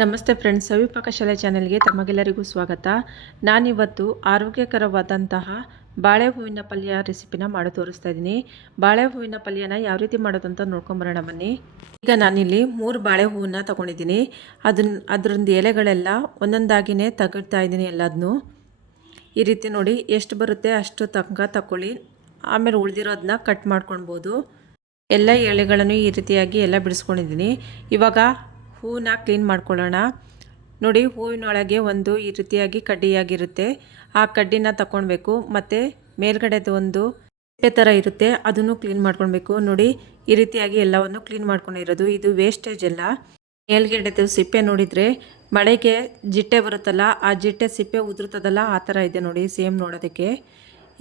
ನಮಸ್ತೆ ಫ್ರೆಂಡ್ಸ್ ಸವಿಪಾಕ ಶಾಲೆ ಚಾನೆಲ್ಗೆ ತಮಗೆಲ್ಲರಿಗೂ ಸ್ವಾಗತ. ನಾನಿವತ್ತು ಆರೋಗ್ಯಕರವಾದಂತಹ ಬಾಳೆ ಹೂವಿನ ಪಲ್ಯ ರೆಸಿಪಿನ ಮಾಡಿ ತೋರಿಸ್ತಾ ಇದ್ದೀನಿ. ಬಾಳೆ ಹೂವಿನ ಪಲ್ಯನ ಯಾವ ರೀತಿ ಮಾಡೋದಂತ ನೋಡ್ಕೊಂಬರೋಣ ಬನ್ನಿ. ಈಗ ನಾನಿಲ್ಲಿ ಮೂರು ಬಾಳೆ ಹೂವನ್ನ ತಗೊಂಡಿದ್ದೀನಿ. ಅದನ್ನ ಅದರಿಂದ ಎಲೆಗಳೆಲ್ಲ ಒಂದೊಂದಾಗಿನೇ ತಗಡ್ತಾ ಇದ್ದೀನಿ ಎಲ್ಲದನ್ನೂ ಈ ರೀತಿ ನೋಡಿ ಎಷ್ಟು ಬರುತ್ತೆ ಅಷ್ಟು ತನಕ ತಗೊಳ್ಳಿ ಆಮೇಲೆ ಉಳಿದಿರೋದನ್ನ ಕಟ್ ಮಾಡ್ಕೊಳ್ಬೋದು. ಎಲ್ಲ ಎಳೆಗಳನ್ನು ಈ ರೀತಿಯಾಗಿ ಎಲ್ಲ ಬಿಡಿಸ್ಕೊಂಡಿದ್ದೀನಿ. ಇವಾಗ ಹೂವನ್ನ ಕ್ಲೀನ್ ಮಾಡ್ಕೊಳ್ಳೋಣ. ನೋಡಿ, ಹೂವಿನೊಳಗೆ ಒಂದು ಈ ರೀತಿಯಾಗಿ ಕಡ್ಡಿಯಾಗಿರುತ್ತೆ. ಆ ಕಡ್ಡಿನ ತಗೊಳ್ಬೇಕು ಮತ್ತು ಮೇಲ್ಗಡೆದು ಒಂದು ಸಿಪ್ಪೆ ಥರ ಇರುತ್ತೆ. ಅದನ್ನು ಕ್ಲೀನ್ ಮಾಡ್ಕೊಳ್ಬೇಕು ನೋಡಿ, ಈ ರೀತಿಯಾಗಿ ಎಲ್ಲವನ್ನು ಕ್ಲೀನ್ ಮಾಡ್ಕೊಂಡಿರೋದು. ಇದು ವೇಸ್ಟೇಜ್ ಎಲ್ಲ ಮೇಲ್ಗಡೆದು ಸಿಪ್ಪೆ ನೋಡಿದರೆ ಮಳೆಗೆ ಜಿಟ್ಟೆ ಬರುತ್ತಲ್ಲ, ಆ ಜಿಟ್ಟೆ ಸಿಪ್ಪೆ ಉದುರುತ್ತದಲ್ಲ ಆ ಥರ ಇದೆ ನೋಡಿ, ಸೇಮ್ ನೋಡೋದಕ್ಕೆ.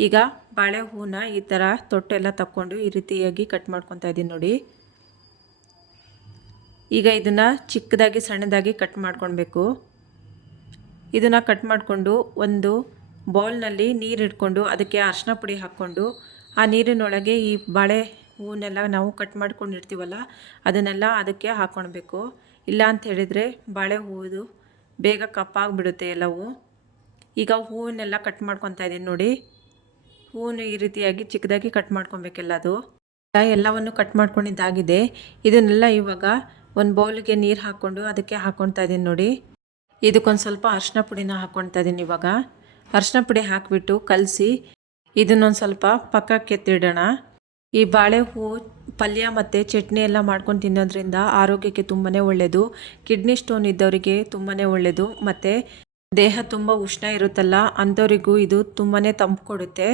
ಈಗ ಬಾಳೆ ಹೂವನ್ನ ಈ ಥರ ತೊಟ್ಟೆಲ್ಲ ತಕ್ಕೊಂಡು ಈ ರೀತಿಯಾಗಿ ಕಟ್ ಮಾಡ್ಕೊತಾ ಇದ್ದೀನಿ ನೋಡಿ. ಈಗ ಇದನ್ನು ಚಿಕ್ಕದಾಗಿ ಸಣ್ಣದಾಗಿ ಕಟ್ ಮಾಡ್ಕೊಳ್ಬೇಕು ಇದನ್ನು ಕಟ್ ಮಾಡಿಕೊಂಡು ಒಂದು ಬೌಲ್ನಲ್ಲಿ ನೀರು ಇಟ್ಕೊಂಡು ಅದಕ್ಕೆ ಅರ್ಶಿನ ಪುಡಿ ಹಾಕ್ಕೊಂಡು ಆ ನೀರಿನೊಳಗೆ ಈ ಬಾಳೆ ಹೂವನ್ನೆಲ್ಲ ನಾವು ಕಟ್ ಮಾಡ್ಕೊಂಡಿರ್ತೀವಲ್ಲ, ಅದನ್ನೆಲ್ಲ ಅದಕ್ಕೆ ಹಾಕ್ಕೊಳ್ಬೇಕು ಇಲ್ಲ ಅಂತ ಹೇಳಿದರೆ ಬಾಳೆ ಹೂವುದು ಬೇಗ ಕಪ್ಪಾಗಿಬಿಡುತ್ತೆ ಎಲ್ಲವೂ. ಈಗ ಹೂವನ್ನೆಲ್ಲ ಕಟ್ ಮಾಡ್ಕೊತಾ ಇದ್ದೀನಿ ನೋಡಿ. ಹೂವನ್ನು ಈ ರೀತಿಯಾಗಿ ಚಿಕ್ಕದಾಗಿ ಕಟ್ ಮಾಡ್ಕೊಬೇಕೆಲ್ಲ ಅದು. ಎಲ್ಲವನ್ನು ಕಟ್ ಮಾಡ್ಕೊಂಡಿದ್ದಾಗಿದೆ. ಇದನ್ನೆಲ್ಲ ಇವಾಗ ಒಂದು ಬೌಲಿಗೆ ನೀರು ಹಾಕ್ಕೊಂಡು ಅದಕ್ಕೆ ಹಾಕ್ಕೊಳ್ತಾ ಇದ್ದೀನಿ ನೋಡಿ. ಇದಕ್ಕೊಂದು ಸ್ವಲ್ಪ ಅರ್ಶಿನ ಪುಡಿನ ಹಾಕ್ಕೊಳ್ತಾ ಇದ್ದೀನಿ ಇವಾಗ. ಅರ್ಶಿನ ಪುಡಿ ಹಾಕಿಬಿಟ್ಟು ಕಲಸಿ ಇದನ್ನೊಂದು ಸ್ವಲ್ಪ ಪಕ್ಕಕ್ಕೆ ಎತ್ತಿಡೋಣ. ಈ ಬಾಳೆ ಹೂವು ಪಲ್ಯ ಮತ್ತು ಚಟ್ನಿ ಎಲ್ಲ ಮಾಡ್ಕೊಂಡು ತಿನ್ನೋದ್ರಿಂದ ಆರೋಗ್ಯಕ್ಕೆ ತುಂಬಾ ಒಳ್ಳೆಯದು ಕಿಡ್ನಿ ಸ್ಟೋನ್ ಇದ್ದವರಿಗೆ ತುಂಬಾ ಒಳ್ಳೆಯದು ಮತ್ತು ದೇಹ ತುಂಬ ಉಷ್ಣ ಇರುತ್ತಲ್ಲ, ಅಂಥವರಿಗೂ ಇದು ತುಂಬಾ ತಂಪು ಕೊಡುತ್ತೆ.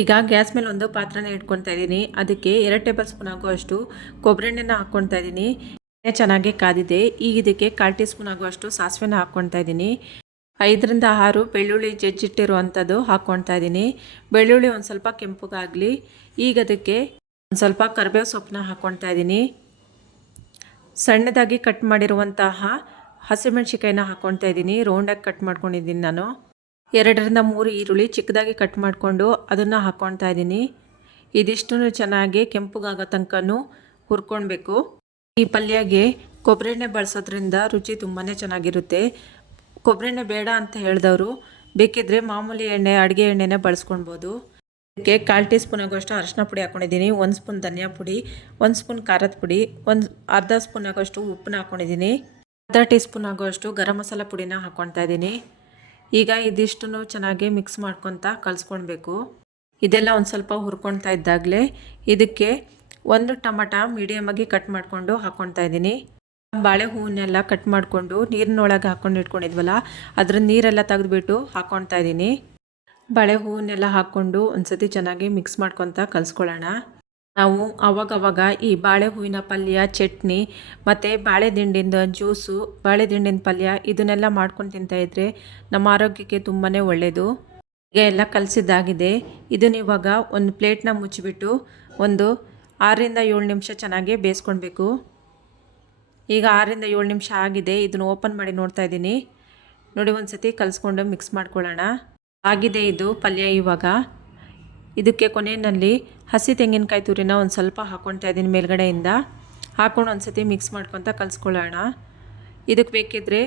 ಈಗ ಗ್ಯಾಸ್ ಮೇಲೆ ಒಂದು ಪಾತ್ರೆನ ಇಟ್ಕೊತಾ ಇದ್ದೀನಿ ಅದಕ್ಕೆ ಎರಡು ಟೇಬಲ್ ಸ್ಪೂನ್ ಆಗುವಷ್ಟು ಕೊಬ್ಬರಿ ಎಣ್ಣೆನ ಹಾಕ್ಕೊತಾ ಇದ್ದೀನಿ ಚೆನ್ನಾಗಿ ಕಾದಿದೆ. ಈಗ ಇದಕ್ಕೆ ಕಾಲು ಟೀ ಸ್ಪೂನ್ ಆಗುವಷ್ಟು ಸಾಸಿವೆನ ಹಾಕ್ಕೊಳ್ತಾ ಇದ್ದೀನಿ. ಐದರಿಂದ ಆರು ಬೆಳ್ಳುಳ್ಳಿ ಜಜ್ಜಿಟ್ಟಿರುವಂಥದ್ದು ಹಾಕ್ಕೊಳ್ತಾ ಇದ್ದೀನಿ. ಬೆಳ್ಳುಳ್ಳಿ ಒಂದು ಸ್ವಲ್ಪ ಕೆಂಪಗಾಗಲಿ. ಈಗ ಅದಕ್ಕೆ ಒಂದು ಸ್ವಲ್ಪ ಕರಿಬೇವು ಸೊಪ್ಪನ್ನ ಹಾಕ್ಕೊಳ್ತಾ ಇದ್ದೀನಿ. ಸಣ್ಣದಾಗಿ ಕಟ್ ಮಾಡಿರುವಂತಹ ಹಸಿಮೆಣ್ಸಿಕಾಯಿನ ಹಾಕ್ಕೊಳ್ತಾ ಇದ್ದೀನಿ. ರೌಂಡಾಗಿ ಕಟ್ ಮಾಡ್ಕೊಂಡಿದ್ದೀನಿ ನಾನು. ಎರಡರಿಂದ ಮೂರು ಈರುಳ್ಳಿ ಚಿಕ್ಕದಾಗಿ ಕಟ್ ಮಾಡಿಕೊಂಡು ಅದನ್ನು ಹಾಕ್ಕೊಳ್ತಾ ಇದ್ದೀನಿ. ಇದಿಷ್ಟು ಚೆನ್ನಾಗಿ ಕೆಂಪುಗಾಗೋ ತನಕನೂ ಹುರ್ಕೊಳ್ಬೇಕು. ಈ ಪಲ್ಯಗೆ ಕೊಬ್ಬರೆಣ್ಣೆ ಬಳಸೋದ್ರಿಂದ ರುಚಿ ತುಂಬಾ ಚೆನ್ನಾಗಿರುತ್ತೆ. ಕೊಬ್ಬರೆಣ್ಣೆ ಬೇಡ ಅಂತ ಹೇಳಿದವರು, ಬೇಕಿದ್ರೆ ಮಾಮೂಲಿ ಎಣ್ಣೆ, ಅಡುಗೆ ಎಣ್ಣೆನೇ ಬಳಸ್ಕೊಳ್ಬೋದು ಅದಕ್ಕೆ ಕಾಲು ಟೀ ಸ್ಪೂನ್ ಆಗೋಷ್ಟು ಅರಶಿನ ಪುಡಿ ಹಾಕ್ಕೊಂಡಿದ್ದೀನಿ ಒಂದು ಸ್ಪೂನ್ ಧನಿಯಾ ಪುಡಿ, ಒಂದು ಸ್ಪೂನ್ ಖಾರದ ಪುಡಿ, ಒಂದು ಅರ್ಧ ಸ್ಪೂನ್ ಆಗೋಷ್ಟು ಉಪ್ಪನ್ನ ಹಾಕ್ಕೊಂಡಿದ್ದೀನಿ ಅರ್ಧ ಟೀ ಸ್ಪೂನ್ ಆಗೋಷ್ಟು ಗರಂ ಮಸಾಲ ಪುಡಿನ ಹಾಕ್ಕೊಳ್ತಾ ಇದ್ದೀನಿ. ಈಗ ಇದಿಷ್ಟು ಚೆನ್ನಾಗಿ ಮಿಕ್ಸ್ ಮಾಡ್ಕೊತ ಕಲಿಸ್ಕೊಳ್ಬೇಕು ಇದೆಲ್ಲ ಒಂದು ಸ್ವಲ್ಪ ಹುರ್ಕೊಳ್ತಾ ಇದ್ದಾಗಲೇ ಇದಕ್ಕೆ ಒಂದು ಟೊಮಟ ಮೀಡಿಯಮಾಗಿ ಕಟ್ ಮಾಡಿಕೊಂಡು ಹಾಕ್ಕೊಳ್ತಾ ಇದ್ದೀನಿ. ಬಾಳೆ ಹೂವನ್ನೆಲ್ಲ ಕಟ್ ಮಾಡಿಕೊಂಡು ನೀರಿನೊಳಗೆ ಹಾಕ್ಕೊಂಡು ಇಟ್ಕೊಂಡಿದ್ವಲ್ಲ, ಅದ್ರ ನೀರೆಲ್ಲ ತೆಗೆದುಬಿಟ್ಟು ಹಾಕ್ಕೊಳ್ತಾ ಇದ್ದೀನಿ. ಬಾಳೆ ಹೂವನ್ನೆಲ್ಲ ಹಾಕ್ಕೊಂಡು ಒಂದ್ಸತಿ ಚೆನ್ನಾಗಿ ಮಿಕ್ಸ್ ಮಾಡ್ಕೊತ ಕಲಿಸ್ಕೊಳ್ಳೋಣ. ನಾವು ಅವಾಗವಾಗ ಈ ಬಾಳೆ ಹೂವಿನ ಪಲ್ಯ, ಚಟ್ನಿ ಮತ್ತು ಬಾಳೆ ದಿಂಡಿಂದ ಜ್ಯೂಸು ಬಾಳೆ ಪಲ್ಯ ಇದನ್ನೆಲ್ಲ ಮಾಡ್ಕೊಂಡು ತಿಂತಾಯಿದ್ರೆ ನಮ್ಮ ಆರೋಗ್ಯಕ್ಕೆ ತುಂಬಾ ಒಳ್ಳೆಯದು ಈಗ ಎಲ್ಲ ಕಲಸಿದ್ದಾಗಿದೆ. ಇದನ್ನ ಇವಾಗ ಒಂದು ಪ್ಲೇಟ್ನ ಮುಚ್ಚಿಬಿಟ್ಟು ಒಂದು ಆರರಿಂದ ಏಳು ನಿಮಿಷ ಚೆನ್ನಾಗಿ ಬೇಯಿಸ್ಕೊಳ್ಬೇಕು. ಈಗ ಆರರಿಂದ ಏಳು ನಿಮಿಷ ಆಗಿದೆ. ಇದನ್ನು ಓಪನ್ ಮಾಡಿ ನೋಡ್ತಾ ಇದ್ದೀನಿ. ನೋಡಿ ಒಂದು ಸತಿ ಕಲಿಸ್ಕೊಂಡು ಮಿಕ್ಸ್ ಮಾಡ್ಕೊಳ್ಳೋಣ. ಆಗಿದೆ ಇದು ಪಲ್ಯ ಇವಾಗ. ಇದಕ್ಕೆ ಕೊನೆಯಲ್ಲಿ ಹಸಿ ತೆಂಗಿನಕಾಯಿ ತುರಿನ ಒಂದು ಸ್ವಲ್ಪ ಹಾಕ್ಕೊಳ್ತಾ ಇದ್ದೀನಿ ಮೇಲ್ಗಡೆಯಿಂದ. ಹಾಕ್ಕೊಂಡು ಒಂದು ಸತಿ ಮಿಕ್ಸ್ ಮಾಡ್ಕೊತ ಕಲಿಸ್ಕೊಳ್ಳೋಣ. ಇದಕ್ಕೆ ಬೇಕಿದ್ದರೆ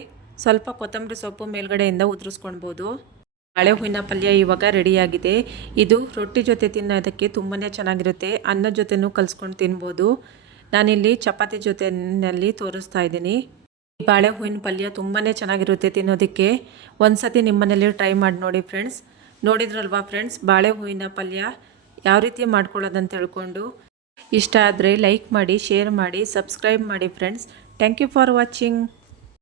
ಸ್ವಲ್ಪ ಕೊತ್ತಂಬರಿ ಸೊಪ್ಪು ಮೇಲ್ಗಡೆಯಿಂದ ಉದುರಿಸ್ಕೊಳ್ಬೋದು. ಬಾಳೆ ಹೂವಿನ ಪಲ್ಯ ಇವಾಗ ರೆಡಿಯಾಗಿದೆ ಇದು ರೊಟ್ಟಿ ಜೊತೆ ತಿನ್ನೋದಕ್ಕೆ ತುಂಬಾ ಚೆನ್ನಾಗಿರುತ್ತೆ. ಅನ್ನದ ಜೊತೆನೂ ಕಲಿಸ್ಕೊಂಡು ತಿನ್ಬೋದು. ನಾನಿಲ್ಲಿ ಚಪಾತಿ ಜೊತೆಯಲ್ಲಿ ತೋರಿಸ್ತಾ ಇದ್ದೀನಿ. ಬಾಳೆ ಹೂವಿನ ಪಲ್ಯ ತುಂಬಾ ಚೆನ್ನಾಗಿರುತ್ತೆ ತಿನ್ನೋದಕ್ಕೆ. ಒಂದು ಸತಿ ನಿಮ್ಮನೇಲಿ ಟ್ರೈ ಮಾಡಿ ನೋಡಿ ಫ್ರೆಂಡ್ಸ್ ನೋಡಿದ್ರಲ್ವಾ ಫ್ರೆಂಡ್ಸ್ ಬಾಳೆ ಹೂವಿನ ಪಲ್ಯ ಯಾವ ರೀತಿ ಮಾಡ್ಕೊಳ್ಳೋದಂತ ಹೇಳ್ಕೊಂಡು ಇಷ್ಟ ಆದರೆ ಲೈಕ್ ಮಾಡಿ ಶೇರ್ ಮಾಡಿ ಸಬ್ಸ್ಕ್ರೈಬ್ ಮಾಡಿ friends thank you for watching